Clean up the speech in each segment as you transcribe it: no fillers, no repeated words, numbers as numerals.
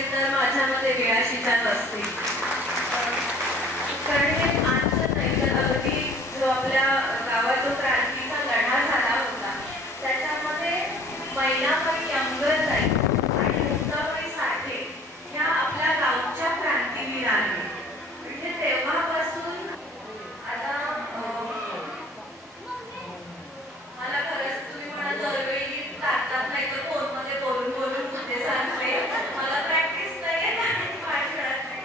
असेल तर माझ्यामध्ये वेळाशीचाच असते. कारण हे आजचं नाही तर अगदी जो आपल्या गावात जो क्रांतीचा लढा झाला होता त्याच्यामध्ये महिलाबाई यंगरबाई आणि मुक्ताबाई साठे ह्या आपल्या गावच्या क्रांतीवीर आहेत. म्हणजे तेव्हापासून आता मला खरंच तुम्ही म्हणा दरवेळी लागतात नाही तर फोनमध्ये बोलून बोलून कुठे सांगते मला प्रॅक्टिस नाही आहे पाठ खेळत नाही.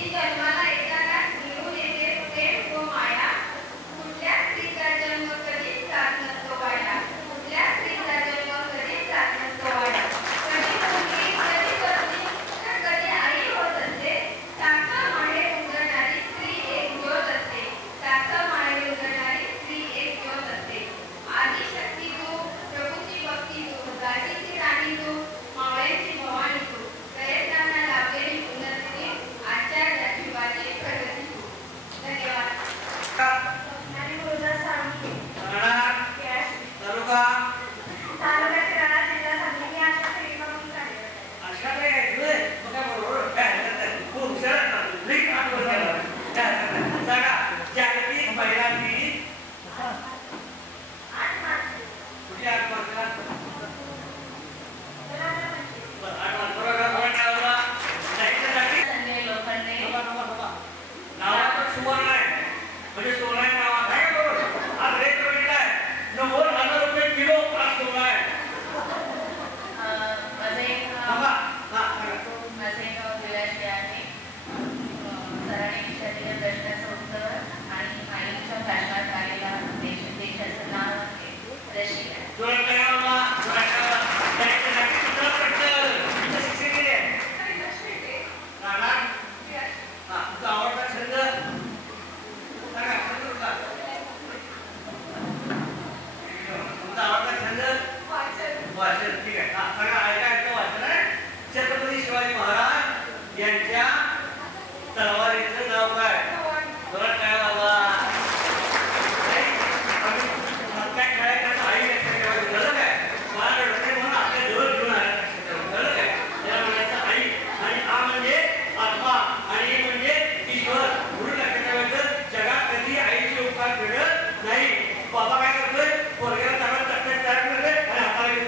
ती जन्माला येतानाच घेऊन येते प्रेम व माया. कुठल्या स्त्रीचा जन्म कधीच जात नसतो वाया. कुठल्या स्त्रीचा जन्म कधीच जात नसतो वाया. कधी मुलगी, कधी पत्नी, तर कधी आई होत असते. सासर माहेर उजळणारी स्त्री एक ज्योत असते. सासर माहेर उजळणारी स्त्री एक ज्योत असते. आदिशक्ती तू, प्रभूची भक्ती तू, गाठीची राणी तू, मावळ्यांची भवानी तू, प्रयत्नांना लाभलेली उन्नती, आजच्या जीवाची प्रगती तू. धन्यवाद. आणि गुरुदास स्वामी. तालुका तालुका शिराळा, जिल्हा सांगली. मी आशा सेविका म्हणून कार्यरत आहे. अशा काय मग काय बरोबर खूप सरळ लिंक आठवण सांगा जागतिक महिला दिन 8 मार्च कुठे 8 मार्चला 2025. संजय लोखंडे. नावाचं सुवर्ण आहे म्हणजे सोनं आहे नावात आहे बरोबर. आज रेट भेटला आहे 90,000 रुपये किलो आज सोनं आहे. माझे नाव विलासी आहे. सरांनी विचारलेल्या प्रश्नाचं उत्तर आणि माहितीच्या भाषणात आलेला देशाचं नाव आहे रशिया. आवडता छंद तुमचा आवडता छंद वाचन. ठीक आहे. सगळं ऐकायचं वाचन आहे. छत्रपती शिवाजी महाराज यांच्या तलवारीचं नाव काय? जोरात काय बाबा? काय खेळायचं आई झालं काय? मला रडते म्हणून आपल्या जवळ घेऊन आला झालं काय? त्याला म्हणायचं आई आणि हा म्हणजे आत्मा आणि हे म्हणजे ईश्वर. म्हणून लक्षात ठेवायचं जगात कधी आईचे उपकार घडत नाही. बाबा काय करतोय? पोरग्याला चांगला चटचट तयार करतोय आणि हाताला घेऊन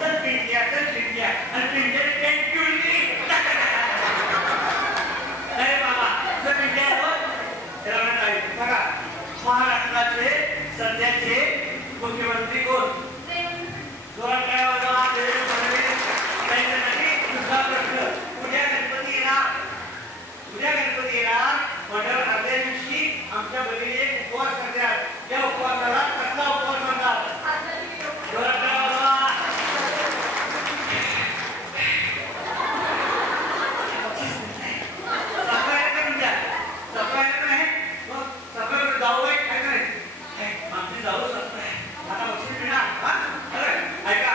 चल पिंट्या आणि पिंट्याने टेंट पिळली. अरे बाबा तुझं पिंट्या त्याला म्हणत बघा महाराष्ट्राचे सध्याचे मुख्यमंत्री कोण? जोरात काय बाबा? देवेंद्र फडणवीस. त्यांच्यासाठी दुसरा प्रश्न. उद्या गणपती येणार म्हटल्यावर आदल्या दिवशी आमच्या बहिणी एक उपवास करतात. त्या उपवासाला कसला उपवास म्हणतात? जोरात काय बाबा? जाऊ काय नाही आमची जाऊ आता बक्षीस मिळणार. ऐका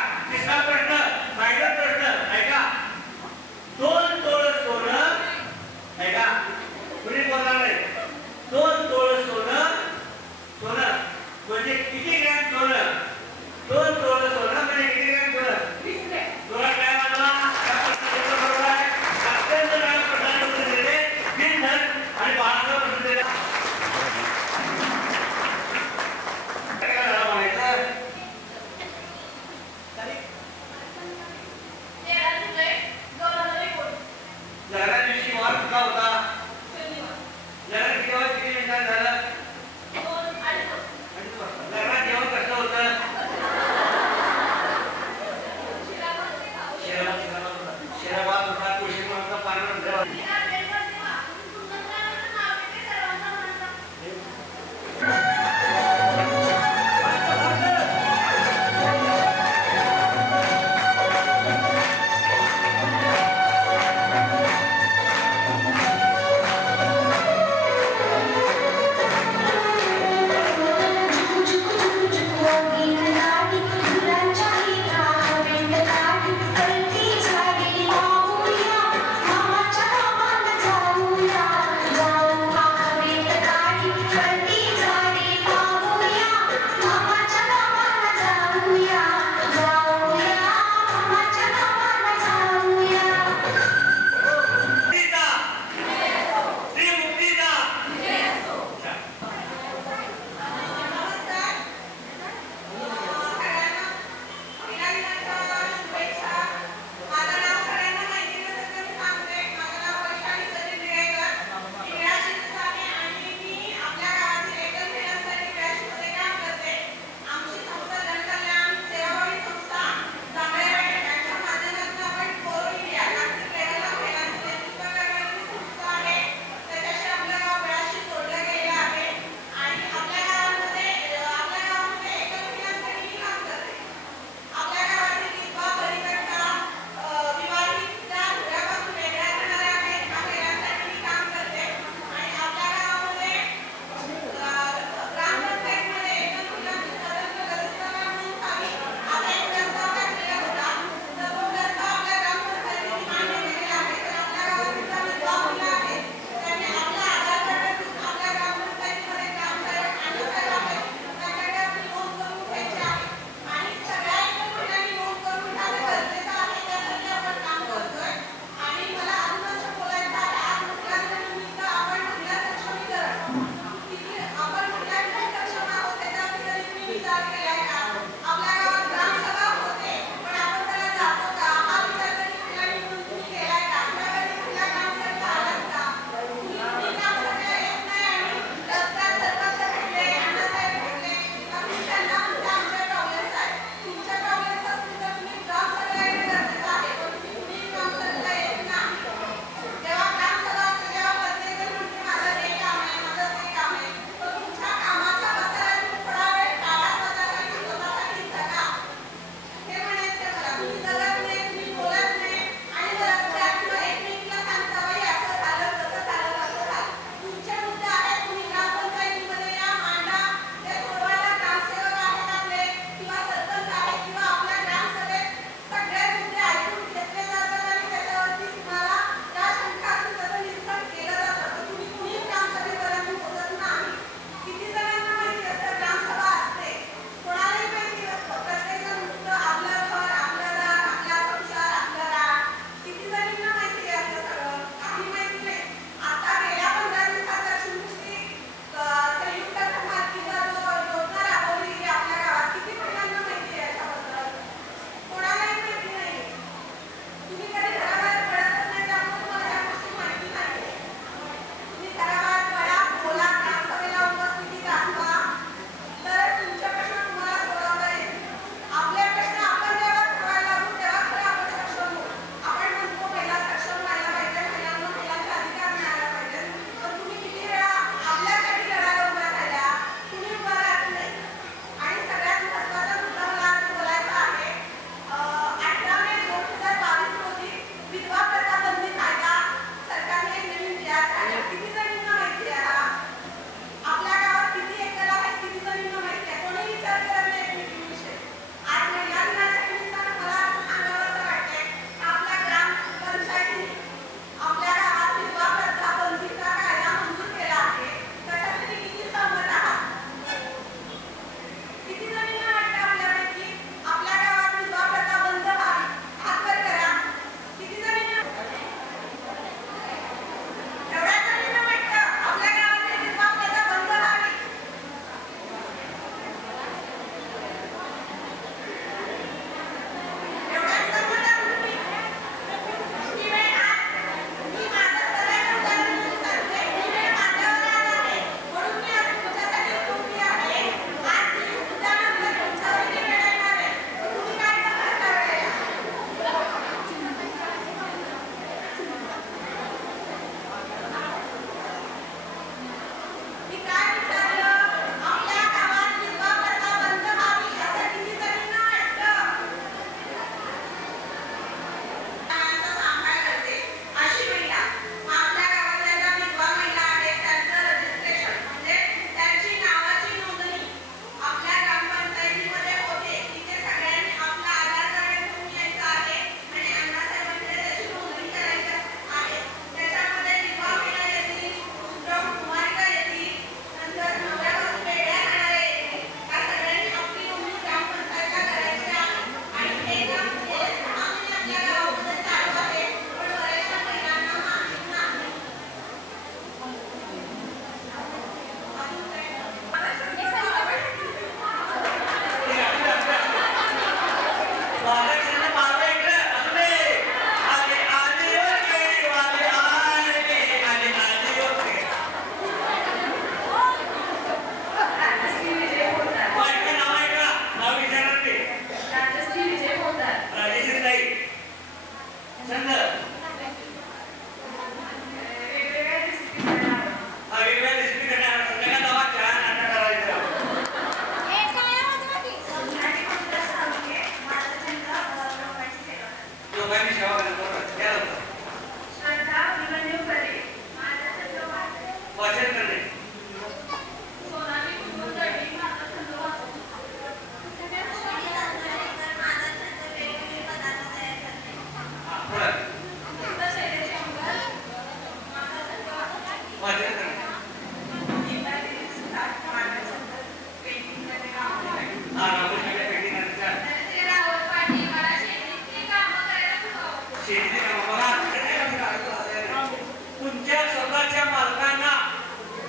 तुमच्या स्वतःच्या मालकांना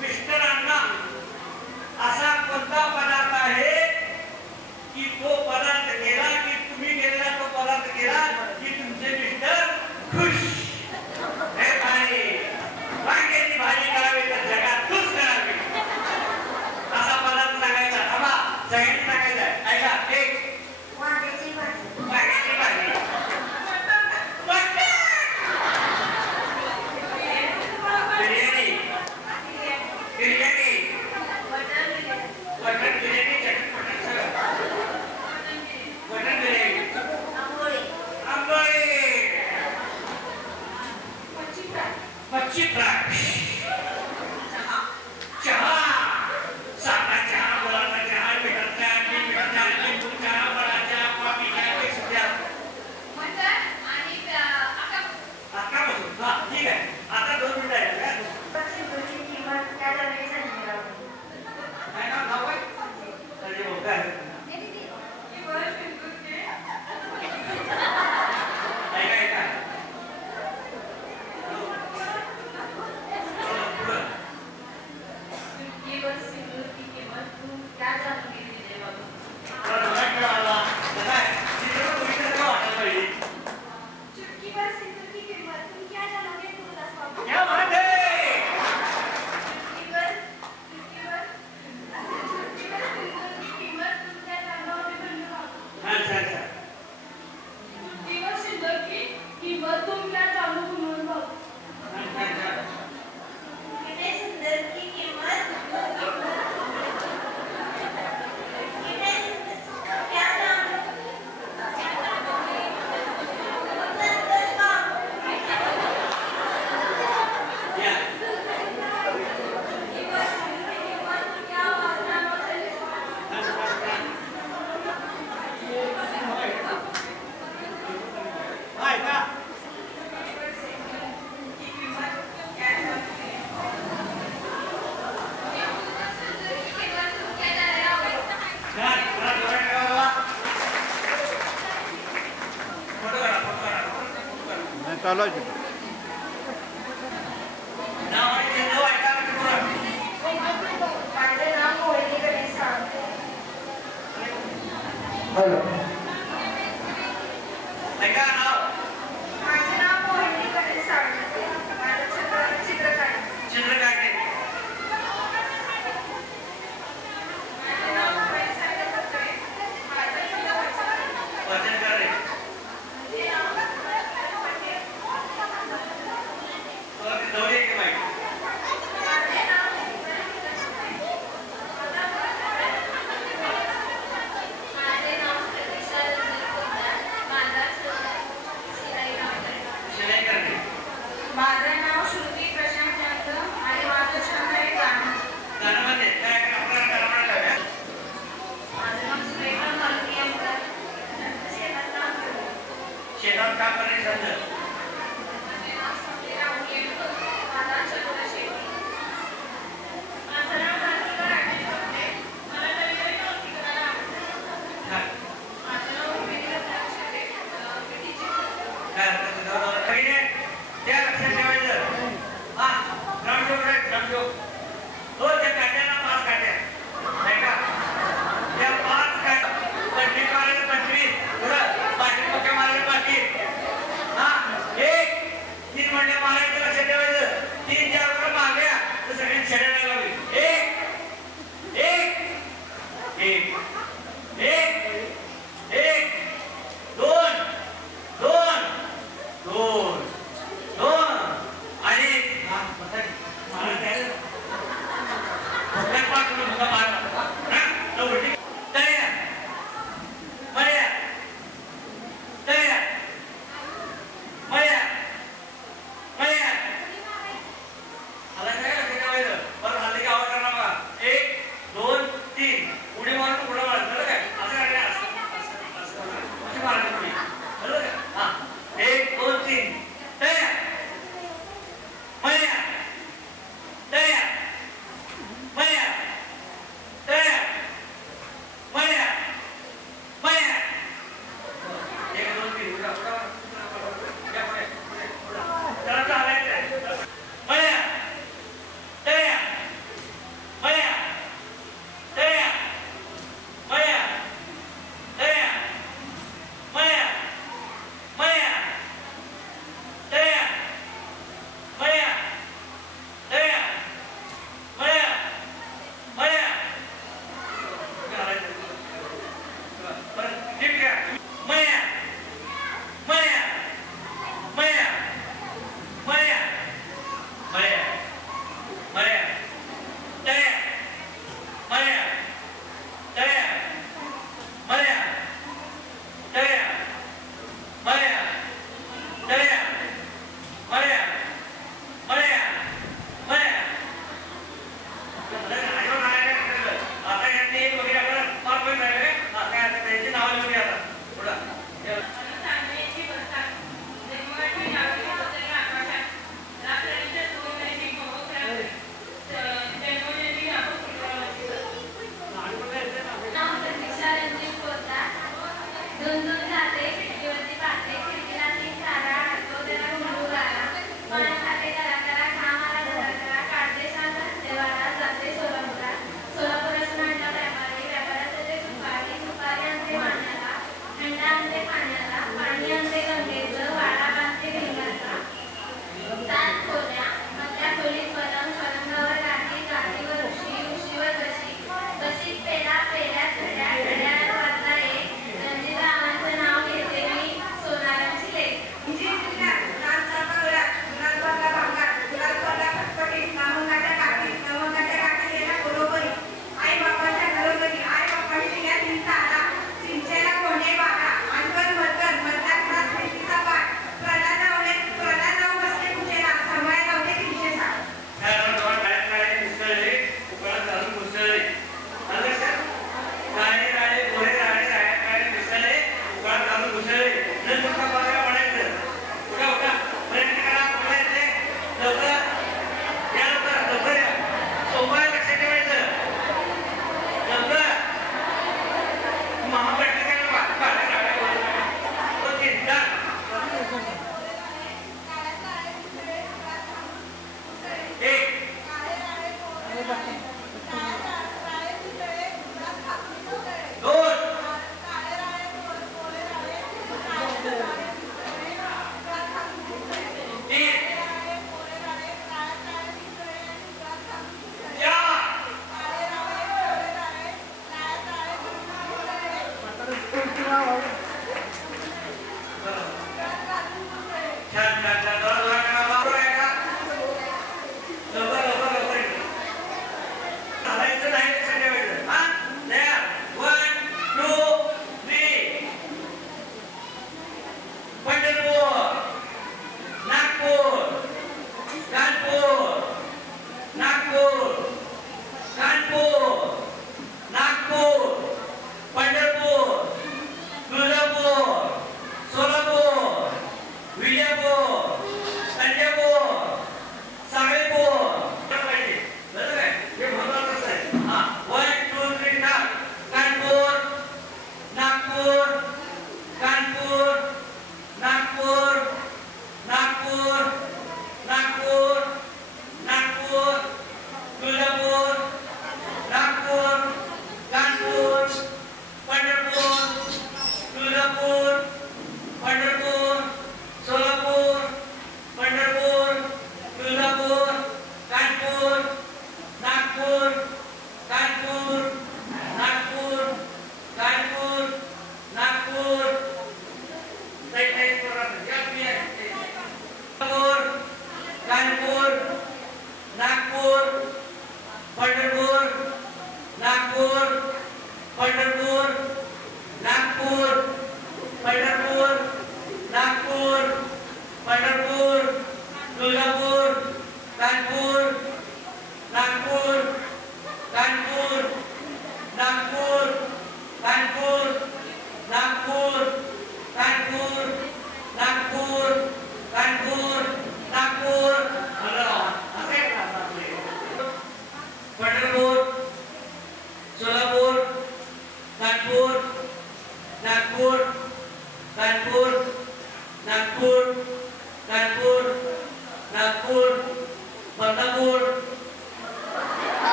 मिस्टरांना असा कोणता पदार्थ आहे की तो पदार्थ केला की तुम्ही केलेला तो पदार्थ केला की तुमचे मिस्टर खुश वांग्याची भाजी करावी तर जगात खुश करावी असा पदार्थ सांगायचा. थांबा सगळ्यांनी सांगायचा. ऐका एक वांग्याची भाजी मच्छी फ्राय, चहा, साधा चहा, गुळाचा चहा, मिठाचा, लिंबूचा, लिंबू चहा, बडा चहा, कॉफी चहा, केसर चहा. आता बसून हा ठीक आहे. आता 2 मिनिटं आहेत का? काय नाव आहे? अरे हो काय चालू आहे. हॅलो ऐका नाव माझे नाव मोहिनी गणेश साळवे. माझं चित्र काढ. चित्र काढणे. माझे नाव मोहिनी साळवे पत्रे. माझं चित्र वचन करणे. जवळ एक माहिती माझं नाव श्रुती प्रशांत चंद्र आणि माझं छंद आहे गाणं. गाण्यामध्ये काय आपल्याला गाणं लावूया. माझं नाव सुरेखा मालती आहे. शेतात काम करणे छंद. माझे नाव समीरा उके. माझा छंद शेती. माझं नाव कार्तिका राकेश पत्रे. मला कविता नोंदी करायला आवडतं. माझं नाव उमेश शेटे. त्या लक्षात ठेवायचं. हा ग्रामसेवक हो त्या काट्याला 5 काट्या नाही का? त्या 5 काट्या 25 मारायला 25 पुढं पाठी पक्के मारायला पाठी. हा 1 3 म्हणजे मारायचं लक्षात ठेवायचं. 3 4 वर मारल्या तर सगळी छेडायला लागली. 1 1 1 1 1 2 2 2 2 आणि मला द्यायला पाठवलं मुद्दा मारला ना उलटी तयार मया तयार मया मया आला काय लक्षात ठेवायचं. बरं झालं की आवाज करणार बघा. 1 2 3 उडी मारून पुढे मारायचं काय असं काय असं मारायचं तुम्ही बरोबर काय. हा 1 2 3 तयार मया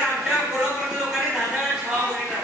आमच्या कोल्हापूरच्या लोकांनी 10 शाळा बघितल्या.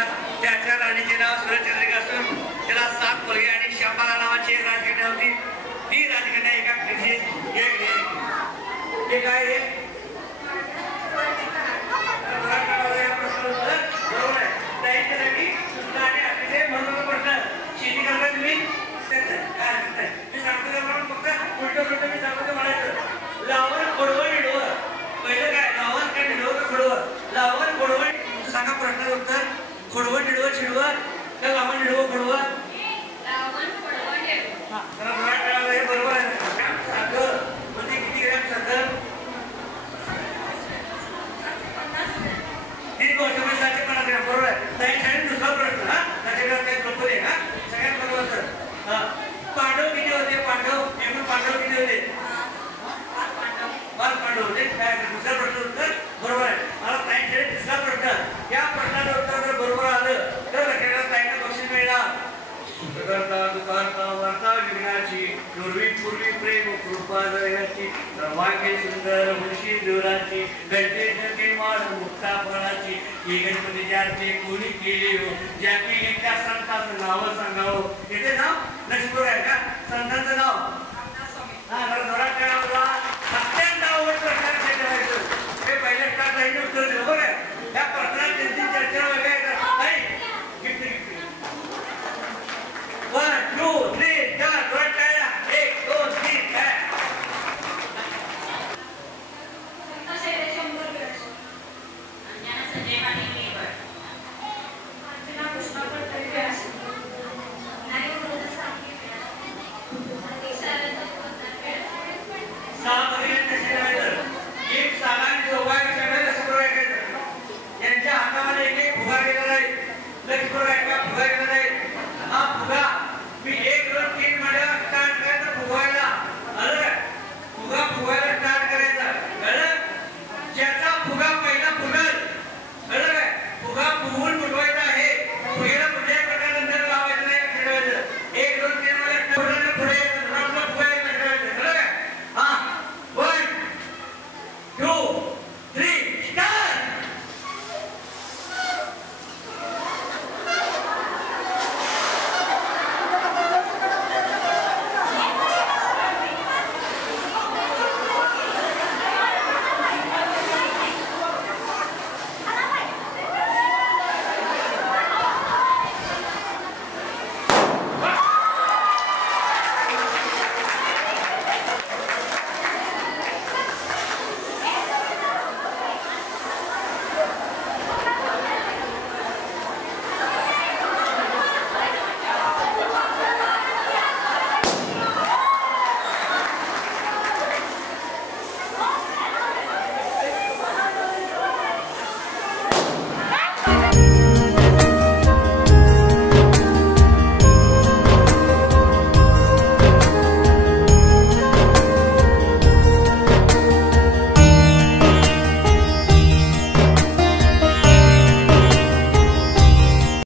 होता त्याच्या राणीचे नाव सुरचंद्रिका असून त्याला 7 मुलगे आणि शंबाला नावाची एक राजकन्या होती. ती राजकन्या एका कृषीत हे काय हे बरोबर आहे. त्याच्यासाठी सुद्धा आणि अतिशय महत्वाचा प्रश्न शेती करता तुम्ही काय मी सांगतो त्याप्रमाणे फक्त उलट सुलट मी सांगतो ते म्हणायचं लावण खोडवं निडवं. पहिलं काय लावण काय निडवं का खोडवं? लावण खोडवं सांगा प्रश्नाचं उत्तर. खोडवं निडवं चिडवं का लावण निडवं खोडवं? हे बरोबर आहे. साखर म्हणजे किती ग्रॅम साखर? 3 वर्षामध्ये 750 ग्रॅम बरोबर आहे. त्यासाठी दुसरा प्रश्न हा त्याच्याकडे काही प्रपोज आहे हा सगळ्यात महत्वाचं. पांडव किती होते? पांडव एकूण पांडव किती होते? 5 पांडव होते. काय दुसरा प्रश्न उत्तर बरोबर आहे. मला ताईंकडे तिसरा प्रश्न या प्रश्नाचं उत्तर जर बरोबर आलं तर लक्षात ताईंना बक्षीस मिळणार. सुखकर्ता दुःखहर्ता वार्ता विघ्नाची पूर्वी प्रेम कृपा दयाची सर्वांगी सुंदर मुळशी देवराची घडते जगे माळ मुक्ता फळाची ही गणपतीची आरती कोणी केली हो ज्याची एका संतांचं नाव सांगावं. इथे नाव लक्ष्मण आहे का? संतांचं नाव हा जोरात कळवला. अत्यंत आवड प्रश्न हे पहिल्या उत्तर दिलं बरं.